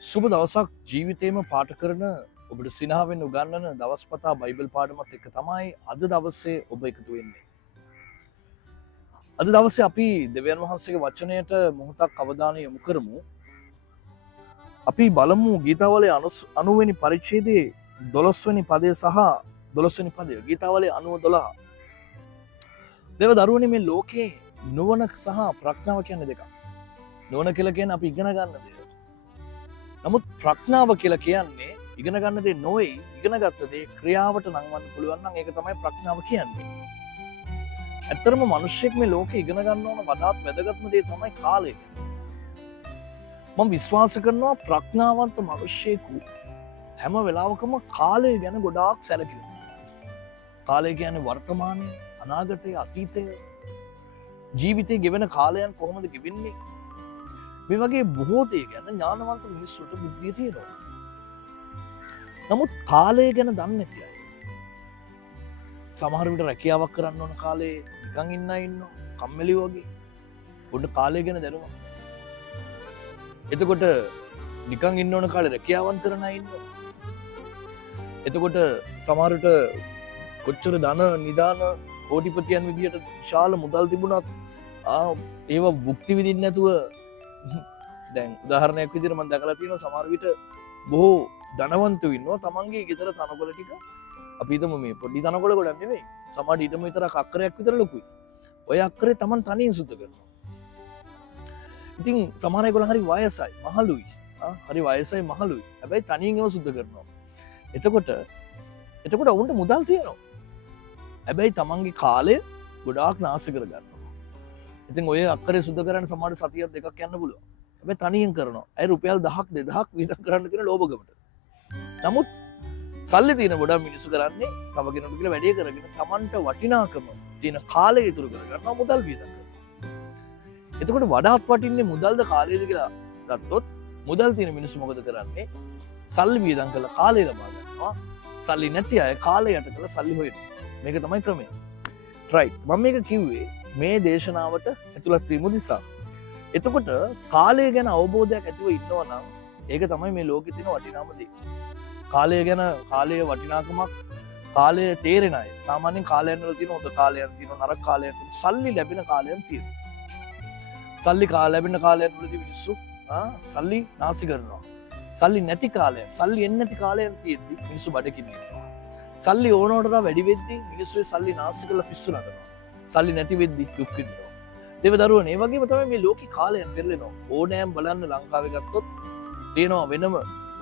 සුබ දවසක් ජීවිතේම පාට කරන ඔබට සිනහවෙන් උගන්නන දවස්පතා බයිබල් පාඩමත් එක්ක තමයි අද දවසේ ඔබ එකතු වෙන්නේ. අද දවසේ අපි දෙවියන් වහන්සේගේ වචනයට මොහොතක් අවධානය යොමු කරමු. අපි බලමු ගීතාවලේ 90 වෙනි පරිච්ඡේදයේ 12 වෙනි පදය සහ 12 වෙනි පදය. ගීතාවලේ 90:12. දේව දරුවනේ මේ ලෝකේ නුවණ සහ ප්‍රඥාව කියන්නේ දෙකක්. නුවණ කියලා කියන්නේ අපි ඉගෙන ගන්න දේ. නමුත් ප්‍රඥාව කියලා කියන්නේ ඉගෙන ගන්න දේ නොවේ, ඉගෙන ගත්ත දේ ක්‍රියාවට නංවන්න පුළුවන් නම් ඒක තමයි ප්‍රඥාව කියන්නේ. ඇත්තටම මිනිස්සෙක් මේ ලෝකේ ඉගෙන ගන්න ඕන වඩාත් වැදගත්ම දේ තමයි කාලය. මම විශ්වාස කරනවා ප්‍රඥාවන්ත මිනිස්සෙකු හැම වෙලාවකම කාලය ගැන ගොඩාක් සැලකිලිමත්. කාලය කියන්නේ වර්තමානය, අනාගතය, අතීතය, ජීවිතේ ගෙවෙන කාලයන් කොහොමද ගෙවෙන්නේ? මේ වගේ බොහෝ දේ ගැන ඥානවන්ත මිනිස්සුන්ට බුද්ධිය තියෙනවා. නමුත් කාලය ගැන දන්නේ නැති අය. සමහර විට රැකියාවක් කරන්න ඕන කාලේ නිකන් ඉන්න අය ඉන්නවා. කම්මැලි වගේ. පොඩ්ඩ කාලය ගැන දැනුමක්. එතකොට නිකන් ඉන්න ඕන කාලේ රැකියාවන් කරන අය ඉන්නවා. එතකොට සමහර විට කොච්චර ධන නිදාන කෝටිපතියන් විදියට විශාල මුදල් තිබුණත් ඒවා භුක්ති විඳින්න නැතුව දැන් උදාහරණයක් විදිහට මම දැකලා තියෙනවා සමහර විට බොහෝ ධනවන්තයෝ ඉන්නවා තමන්ගේ ගෙදර තනකොළ ටික අපි හිතමු මේ පොඩි තනකොළ ගොඩක් නෙවෙයි සමහර ඊටම විතරක් අක්කරයක් විතර ලොකුයි. ඔය අක්කරේ තමන් තනියෙන් සුද්ධ කරනවා. ඉතින් සමහර අයගොල්ලන් හරි වයසයි, මහලුයි. හරි වයසයි මහලුයි. හැබැයි තනියෙන් ඒව සුද්ධ කරනවා. එතකොට උන්ට මුදල් තියෙනවා. හැබැයි තමන්ගේ කාලය ගොඩාක් නාස්ති කරගන්නවා. ඉතින් ඔය අක්කරේ සුද්ධ කරන්න සමහර සතියක් දෙකක් යන්න පුළුවන්. හැබැයි තනියෙන් කරනවා. අය රුපියල් 1000ක් 2000ක් විතර කරන්න තියෙන ලෝභකමට. නමුත් සල්ලි තියෙන ගොඩක් මිනිස්සු කරන්නේ තව කෙනෙකුට කියලා වැඩේ කරගෙන තමන්ට වටිනාකම තියෙන කාලය ඉතුරු කරගන්නවා මුදල් වියදම් කරනවා. එතකොට වඩාත් වටින්නේ මුදල්ද කාලයද කියලා ගත්තොත් මුදල් තියෙන මිනිස්සු මොකද කරන්නේ? සල්ලි වියදම් කරලා කාලය ලබා ගන්නවා. සල්ලි නැති අය කාලය යට කරලා සල්ලි හොයනවා. මේක තමයි ක්‍රමය. රයිට්. මම මේක කිව්වේ මේ දේශනාවට ඇතුළත් වීම නිසා. එතකොට කාලය ගැන අවබෝධයක් ඇතිව ඉන්නවා නම් ඒක තමයි මේ ලෝකෙ තියෙන වටිනාම දේ. කාලය ගැන කාලයේ වටිනාකමක් කාලය තේරෙන අය. සාමාන්‍යයෙන් කාලයන් වල තියෙන හොඳ කාලයන් තියෙනවා, නරක කාලයන් තියෙනවා, සල්ලි ලැබෙන කාලයන් තියෙනවා. සල්ලි ලැබෙන කාලයන් වලදී මිනිස්සු සල්ලි නාස්ති කරනවා. සල්ලි නැති කාලයන්, සල්ලි එන්නේ නැති කාලයන් තියෙද්දි මිනිස්සු බඩගින්න ඉන්නවා. සල්ලි ඕනවට වඩා වැඩි වෙද්දි මිනිස්සු සල්ලි නාස්ති කරලා පිස්සු නටනවා. සල්ලි නැති වෙද්දි දුක් විඳිනවා. දේව දරුවනේ ඒ වගේම තමයි මේ ලෝකේ කාලයන් පෙරලෙනවා. ඕනෑම බලන්න ලංකාවේ ගත්තොත් තියෙනවා වෙනම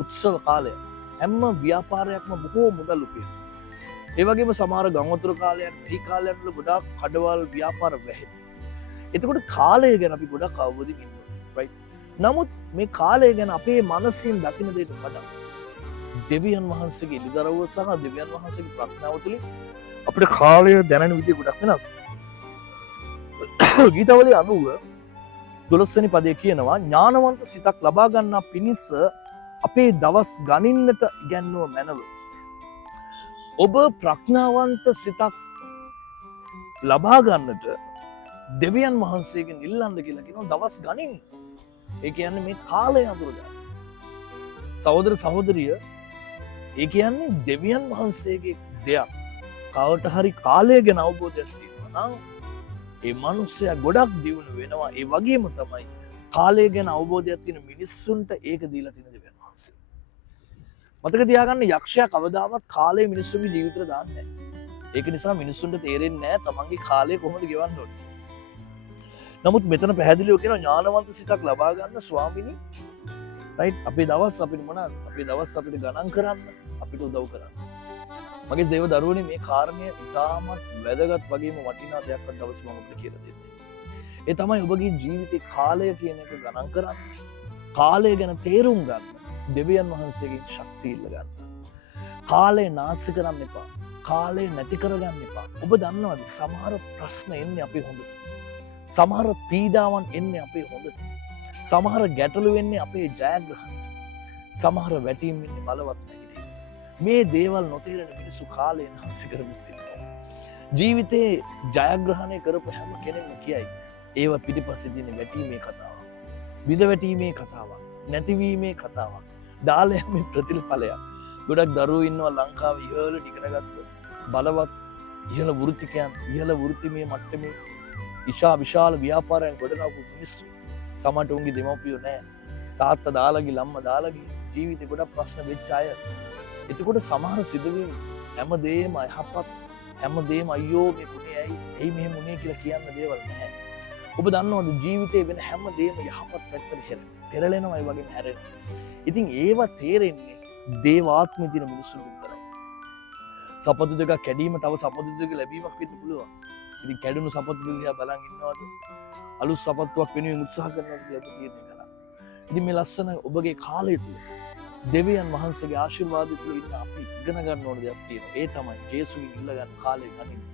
උත්සව කාලය. හැම ව්‍යාපාරයක්ම බොහෝ මුදල් උපයනවා. ඒ වගේම සමහර ගම්වතුර කාලයන්, මේ කාලයන් වල ගොඩාක් කඩවල් ව්‍යාපාර වැහෙනවා. එතකොට කාලය ගැන අපි ගොඩක් අවබෝධයෙන් ඉන්නවා. රයිට්. නමුත් මේ කාලය ගැන අපේ මනසින් දකින දෙයට වඩා දෙවියන් වහන්සේගේ ඉදිදරව්ව සහ දෙවියන් වහන්සේගේ ප්‍රඥාව තුළින් අපිට කාලය දැනෙන විදිය ගොඩක් වෙනස්. ගීතාවලිය 90:12 වෙනි පදයේ කියනවා ඥානවන්ත සිතක් ලබා ගන්නා පිණිස අපේ දවස් ගණින්නට ඉගැන්වුව මැනව. ඔබ ප්‍රඥාවන්ත සිතක් ලබා ගන්නට දෙවියන් වහන්සේගෙන් ඉල්ලන්න කියලා කියනවා දවස් ගණින්න. ඒ කියන්නේ මේ කාලය අඳුරගන්න. සහෝදර සහෝදරිය ඒ කියන්නේ දෙවියන් වහන්සේගේ දෙයක්. කවට හරි කාලය ගැන අවබෝධයක් තියෙනවා නම් ඒ මිනිස්සයා ගොඩක් දියුණු වෙනවා. ඒ වගේම තමයි කාලය ගැන අවබෝධයක් තියෙන මිනිස්සුන්ට ඒක දීලා තියෙන දෙවියන් වහන්සේ. මතක තියාගන්න යක්ෂයා කවදාවත් කාලය මිනිස්සුන්ගේ ජීවිතේට දාන්නේ නැහැ. ඒක නිසා මිනිස්සුන්ට තේරෙන්නේ නැහැ තමන්ගේ කාලය කොහොමද ගෙවන්න ඕනේ. නමුත් මෙතන පැහැදිලිව කියනවා ඥානවන්ත සිතක් ලබා ගන්න ස්වාමිනී. රයිට්. අපේ දවස් අපිට මොනවාද? අපේ දවස් අපිට ගණන් කරන්න, අපිට උදව් කරන්න. මගේ දේව දරුවනේ මේ කාරණය ඉතාමත් වැදගත් වගේම වටිනා දෙයක් අද දවසේ මම ඔබට කියලා දෙන්නේ. ඒ තමයි ඔබගේ ජීවිතේ කාලය කියන එක ගණන් කරන්න. කාලය ගැන තේරුම් ගන්න. දෙවියන් වහන්සේගෙන් ශක්තිය ඉල්ල ගන්න. කාලය නාස්ති කරන්න එපා. කාලය නැති කරගන්න එපා. ඔබ දන්නවද සමහර ප්‍රශ්න එන්නේ අපේ හොඳට. සමහර පීඩාවන් එන්නේ අපේ හොඳට. සමහර ගැටලු වෙන්නේ අපේ ජයග්‍රහණයට. සමහර වැටීම් වෙන්නේ බලවත් නැගිටින්න. මේ දේවල් නොතේරෙන මිනිස්සු කාලය නාස්ති කරමින් සිටිනවා. ජීවිතේ ජයග්‍රහණය කරපු හැම කෙනෙක්ම කියයි ඒව පිටිපස්සේ තියෙන වැටීමේ කතාවක්. විඳ වැටීමේ කතාවක්. නැතිවීමේ කතාවක්. දාලයම ප්‍රතිඵලයක්. ගොඩක් දරුවෝ ඉන්නවා ලංකාවේ ඉහළට ඉගෙනගත්ත බලවත් ඉහළ වෘත්තිකයන් ඉහළ වෘත්තිමය මට්ටමේ විශාල ව්‍යාපාරයන් ගොඩනගපු මිනිස්සු. සමහරට උන්ගේ දෙමව්පියෝ නැහැ. තාත්තා දාලාගේ ළම්මා දාලාගේ ජීවිතේ ගොඩක් ප්‍රශ්න වෙච්ච අය. එතකොට සමහර සිදුවීම් හැමදේම යහපත් හැමදේම අයියෝ මේ පුනේ ඇයි මෙහෙම උනේ කියලා කියන්න දේවල් නැහැ. ඔබ දන්නවද ජීවිතේ වෙන හැමදේම යහපත් පැත්තට පෙරලෙනවා ඒ වගේම හැරෙනවා. ඉතින් ඒවා තේරෙන්නේ දේවාත්මය දින මිනිස්සුන්ට විතරයි. සපත්තු දෙකක් කැඩීම තව සපත්තු දෙක ලැබීමක් වෙන්න පුළුවන්. ඉතින් කැඩුණු සපත්තු දෙක දිහා බලන් ඉන්නවද? අලුත් සපත්තුවක් වෙනුවෙන් උත්සාහ කරනවද කියලා තීරණය කරන්න. ඉතින් මේ ලස්සන ඔබගේ කාලය තුල දෙවියන් වහන්සේගේ ආශිර්වාදය තුල ඉන්න අපි ඉගෙන ගන්න ඕන දෙයක් තියෙනවා. ඒ තමයි ජේසුගෙන් ඉල්ල ගන්න කාලය ගනින්න.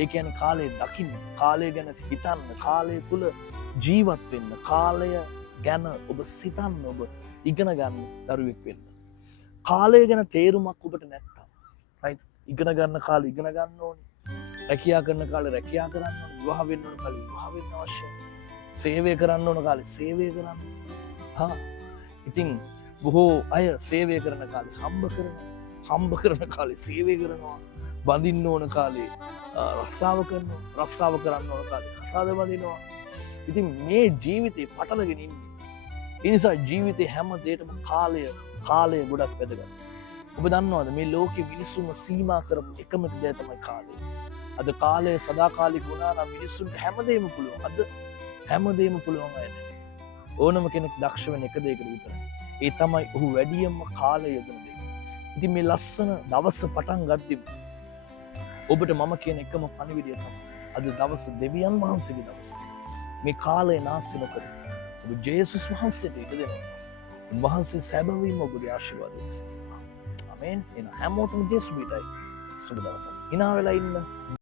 ඒ කියන්නේ කාලය දකින්න, කාලය ගැන හිතන්න, කාලය තුල ජීවත් වෙන්න, කාලය ගැන ඔබ සිතන්න, ඔබ ඉගෙන ගන්න දරුවෙක් වෙන්න. කාලය ගැන තේරුමක් ඔබට නැත්තම් රයිට් ඉගෙන ගන්න කාලේ ඉගෙන ගන්න ඕනේ. රැකියා කරන කාලේ රැකියා කරන්න ඕනේ. විවාහ වෙන්න ඕන කාලේ විවාහ වෙන්න අවශ්‍යයි. සේවය කරන්න ඕන කාලේ සේවය කරන්න. ඉතින් බොහෝ අය සේවය කරන කාලේ හම්බ කරන කාලේ සේවය කරනවා. බඳින්න ඕන කාලේ රස්සාව කරනවා. රස්සාව කරන්න ඕන කාලේ කසාද බඳිනවා. ඉතින් මේ ජීවිතේ පටලගෙන ඉන්නේ. ඒ නිසා ජීවිතේ හැම දෙයකම කාලය ගොඩක් වැදගත්. ඔබ දන්නවද මේ ලෝකේ මිනිස්සුන්ව සීමා කරපු එකම දේ තමයි කාලය. අද කාලය සදාකාලික වුණා නම් මිනිස්සුන්ට හැමදේම පුළුවන්. අද හැමදේම පුළුවන් අය නැහැ. ඕනම කෙනෙක් දක්ෂ වෙන එක දෙයකට විතරයි. ඒ තමයි ඔහු වැඩියෙන්ම කාලය යොදන දේ. ඉතින් මේ ලස්සන දවස පටන් ගද්දි ඔබට මම කියන එකම පණිවිඩය තමයි අද දවස දෙවියන් වහන්සේගේ දවස. මේ කාලය නාස්ති නොකර ඔබ ජේසුස් වහන්සේට ඉඩ දෙනවා. උන්වහන්සේ සැබවින්ම ඔබගේ ආශිර්වාදය දෙනවා. ආමේන්. එන හැමෝටම ජේසුස් පිටයි. සුබ දවසක්. hina වෙලා ඉන්න.